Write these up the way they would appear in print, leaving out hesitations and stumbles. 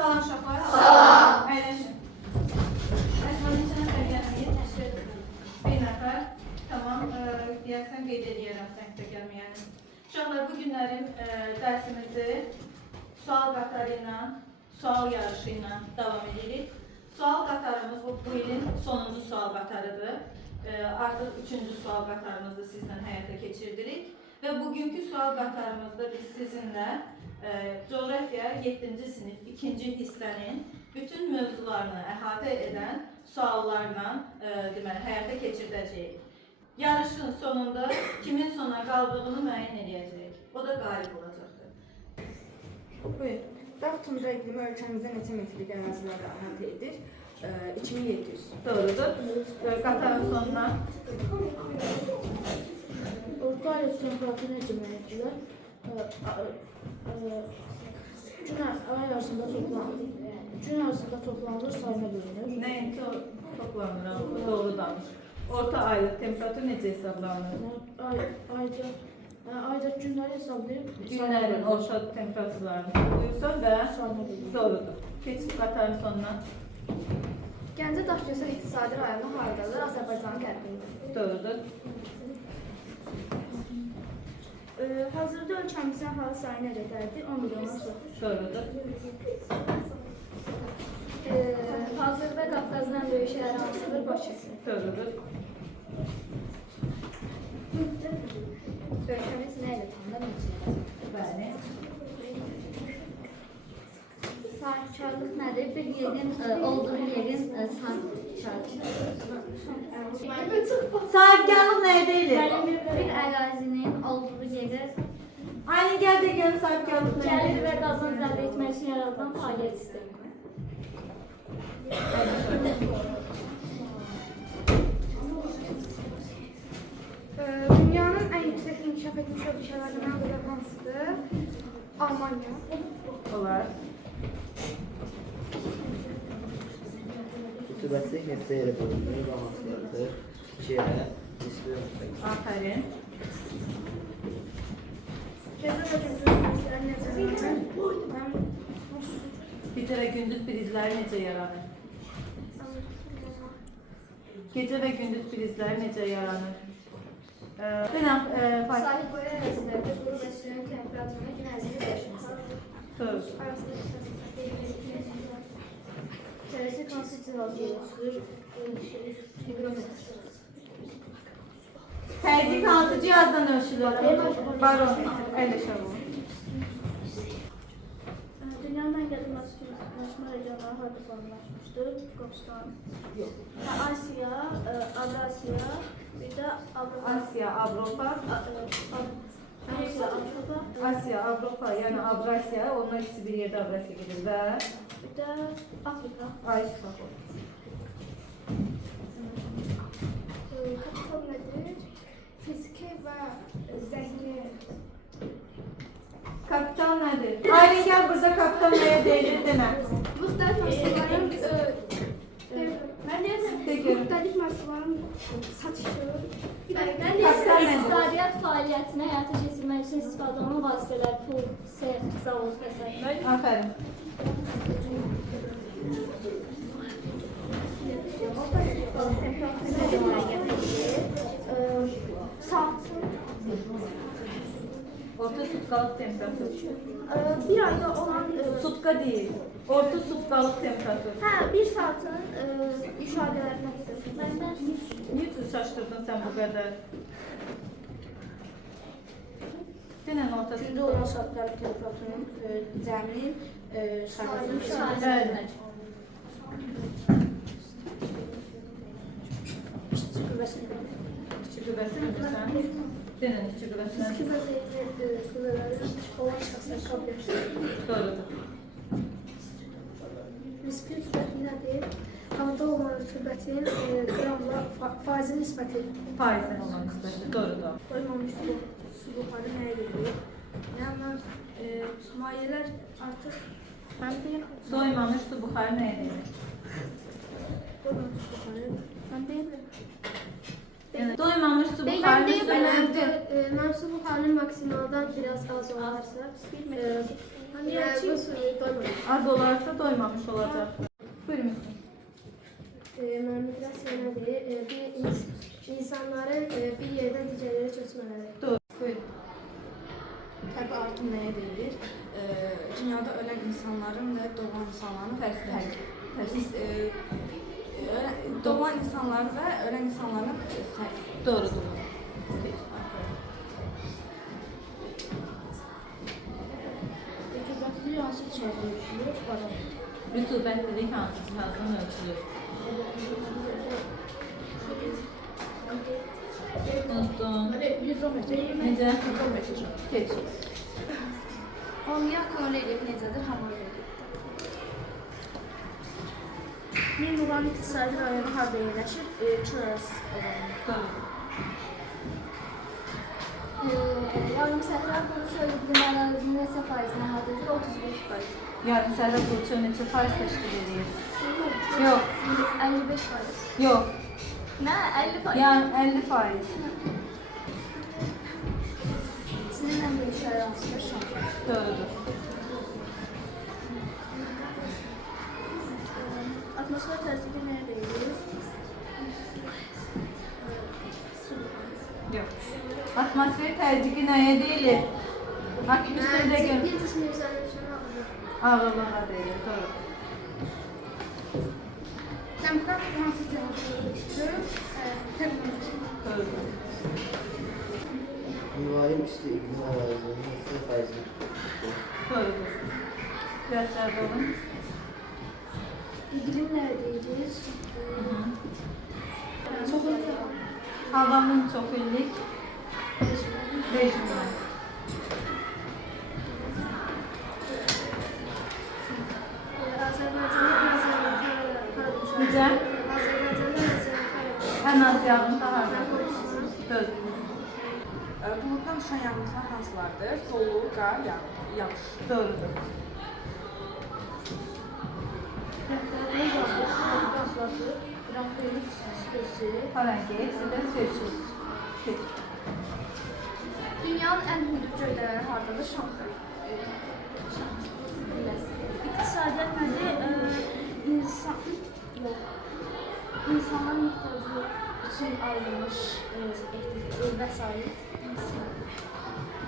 Salam uşaqlar. Salam. Əyləşin. Əsma neçə nəfər gəlməyir? Bir nəfər. Tamam. Deyərsən qeyd edirəm sənətdə gəlməyəni. Uşaqlar, bu günlərin dərsimizi sual qatarı ilə, sual yarışı ilə davam edirik. Sual qatarımız bu ilin sonuncu sual qatarıdır. Artıq 3-cü sual qatarımızı sizlə həyata keçirdirik. Və bugünkü sual qatarımızda biz sizinlə coğrafiya 7-ci sinif 2-ci hissənin bütün mövzularını əhatə edən suallarla həyata keçirdəcəyik. Yarışın sonunda kimin sona qaldığını müəyyən edəcəyik. O da qalib olacaqdır. Buyur. Dağ tundra iqlimi ölkəmizdə neçə metrlik ərazilərlə əhatə edir? 2700. Doğrudur. Qatarın sonuna. Orta ayrı temperatürü necə müəyyəndirlər? Gün arasında toplanılır, sayına bölünür. Nəinki toplanır, doğru danış. Orta aylıq temperatur necə hesablanır? Ayda günləri hesablayıb Günlərin orta temperaturlarını toplayırsan və doğrudur. Keçib qatarın sonuna. Gəncə Daşkəsən İqtisadi rayonu haradadır? Azərbaycanın qərbində. Doğrudur. Hazırda ölkəmizin əhali sayı nə qədərdir? 10 milyondan çox. Doğrudur. Hazırda Qafqazdan böyük şəhər hansıdır? Bakı. Doğrudur. Ölkəmiz nə ilə tanınır? Bəli. Sahibkarlıq nədir? Bir yerin olduğu yerin sahibkarlıq. Sahibkarlıq nəyə deyilir? Bir ərazinin olduğu yeri Aynı gəldə gəlin sahibkarlıq nəyə gəlir deyilir? və qazanc əldə etmək üçün yaradılan fəaliyyət sistemi. Dünyanın ən yüksək inkişaf etmiş ölkələrindən biri hansıdır? Almanya. Olar. Rütubətlik neçə yerə bölünür və hansılardır? 2 yerə, nisbi ölçək. Aferin. Gecə və gündüz prizləri necə yaranır? Gecə və gündüz prizləri necə yaranır? Gecə və gündüz prizləri necə yaranır? Sahil boyu ərazilərdə quru və suyun temperaturuna gün ərzində dəyişməsi. Doğru. Tərəzi hansı cihazdır? Higrometr. Təzyiq hansı cihazdan ölçülür? Barometr. Əyləşəlim. Dünyanın ən qədim məskunlaşma regionları harada formalaşmışdır? Qobustan. Asiya, Avrasiya, bir də Asiya, Avropa. Asiya, Avropa, Asiya, Avropa, yəni Avrasiya, onlar ikisi bir yerdə Avrasiya gedir və bir də Afrika. Ay sağ ol. Kapital nədir? Fiziki və zəhni. Kapital nədir? Aylin gəl burada kapital nəyə deyilir demə. Müxtəlif məhsulların Müxtəlif məhsulların satışı. İqtisadiyyat fəaliyyətini həyata keçirmək üçün istifadə olunan vasitələr, pul, sex, zavod və s. Aferin. Orta sutkalıq temperatur. Bir ayda olan Sutka deyil. Orta sutkalıq temperatur. bir saatın müşahidələri nədir? Niyə şaşdırdın sən bu qədər? Denən orta Gündə olan saatlar temperaturun cəmi Bəli. İşçi qüvvəsi midir sən? Denən işçi qüvvəsindən. Qüvvələrin olan şəxslər qabiliyyəti. Doğrudur. Nisbi rütubət nədir? Havada olan rütubətin qramla faizi nisbəti. Faizdən olan nisbəti. Doğrudur. Doymamış su buxarı nəyə gedir? Yəni, mayelər artıq Soymamış su buxarı nəyə deyir? doymamış su buxarı. Mən deyirəm. Doymamış su buxarı Mən su buxarının maksimaldan biraz az olarsa, bu suyu doymamış. Az olarsa doymamış olacaq. Buyurun. Miqrasiya nədir? İnsanların bir yerdən digər yerə köçmələri. Doğru. Buyurun. Təbii artım nəyə deyilir? Dünyada ölən insanların və doğan insanların fərqi. Doğan insanların və ölən insanların fərqi. Doğrudur. Rütubətli hansı cihazda ölçülür? Rütubətlilik hansı cihazdan ölçülür? Unuttum. Hidrometr. Necə? Hidrometr. Keç. Onu akümülə edib necədir? Hamur edib. Minnuğan iqtisadi rayonu harda yerləşir? Çöl Doğru. Yarım səhra bunu söylədiyim ərazinin neçə faizinə hadıdır? 35%. Yarın səhra burcu neçə faiz təşkil edir? Yox. 55%. Yox. Nə? 50%. Yəni 50%. Sizin ən böyük şəhər hansıdır? Şam. Doğrudur. Atmosfer tərtibi nəyə deyilir? Yox. Atmosfer təzyiqi nəyə deyilir? Atmosferdə Bir gör. cismin üzərində düşən ağırlıq. Ağırlığa deyilir. Doğru. Demokratik hansı cihazda ölçülür? Termometr. Doğrudur. Mülayim isti iqlim ərazinin neçə faizini tutur? Doğrudur. Biraz cavab olun. İqlim nəyə deyilir? Çoxluq. Havanın çox illik rejimi. Necə? Ən az yağıntı hardadır? Doğrudur. Buluddan düşən yağıntılar hansılardır? Dolu, qar, yağış. Doğrudur. Fahrenheit və Celsius. Keç. Dünyanın ən hündür göyləri hardadır? Şanxay. İqtisadiyyat nədir? İnsanların ihtiyacı üçün ayrılmış vəsait.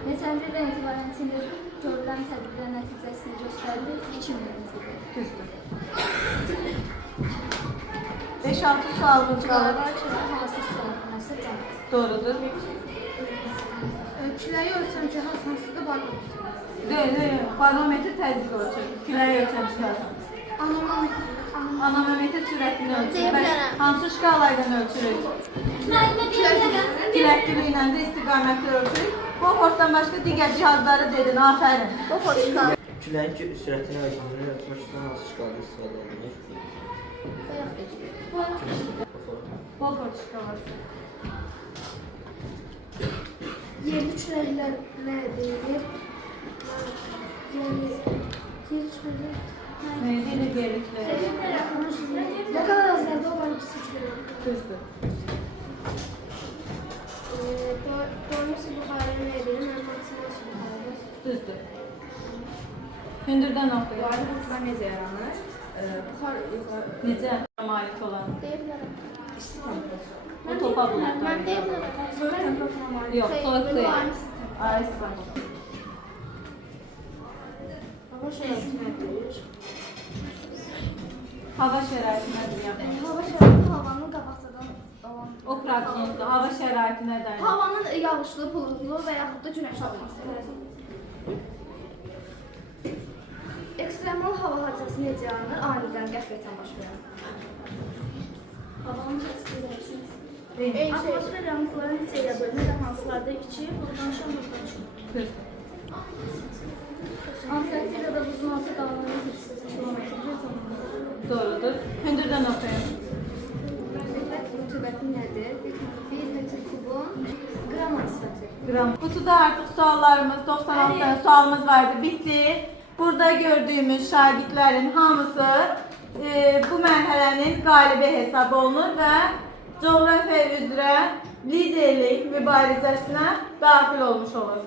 Neçənci ildən etibarən Çin'in görülən tədbirlər nəticəsini göstərilir? 2000-ci ildə. Düzdür. 5-6 sualımız qalır. Hansı istiqamətdə cəmiyyət? Doğrudur. Küləyi ölçən cihaz hansıdır? Barometr. Deyil. Barometr təzyiq ölçür. Küləyi ölçən cihaz. Anemometr. Anemometr sürətini ölçür. Deyə bilərəm. Hansı şkalayla ölçürük? Küləkçiliklə də istiqaməti ölçürük. Bofortdan başqa digər cihazları dedin. Afərin. Küləyin sürətini ölçümünü ölçmək üçün hansı şkalada istifadə olunur? Bofort şkalası. Yerli küləklər nəyə deyilir? Yəni, yerli küləklər... Nə deyilir yerliklər? Ne kadar azlarda olan ikisi külək. Düzdür. Doğru su buxarı nəyə deyilir? Mən maksimal su buxarı. Düzdür. Hündürdən oxuyur. Buxarı buxar necə yaranır? Buxar yuxarı... Necə malik olan? Deyə bilərəm. O topa bulur. Mən deyə bilərəm. Soyuq temperatura malik. Yox, soyuq deyil. Aysa. Hava şəraiti nədir? Hava şəraiti nədir yaxın? Hava şəraiti havanın qabaqcadan olan. O proqnozdur. Hava şəraiti nədir? Havanın yağışlı, buludlu və yaxud da günəş olması. Ekstremal hava hadisəsi necə yaranır? Anidən qəflətən baş verən. Havanın kəskin dəyişir. Atmosfer yanğınları necə ilə bölünür və hansılarda içi, buradan şan buradan çıxır. Düzdür. Antarktikada buzun altı dağları hissesi kilometre uzunluğunda. Doğrudur. Hündürdən oxuyun. Rütubəti nədir? 1 metr kubun qram nisbəti. Gram. Kutuda artıq suallarımız, 96 tane sualımız vardı. Bitti. Burada gördüğümüz şagirdlərin hamısı bu mərhələnin qalibi hesab olunur və coğrafiya üzrə liderlik mübarizəsinə daxil olmuş olur.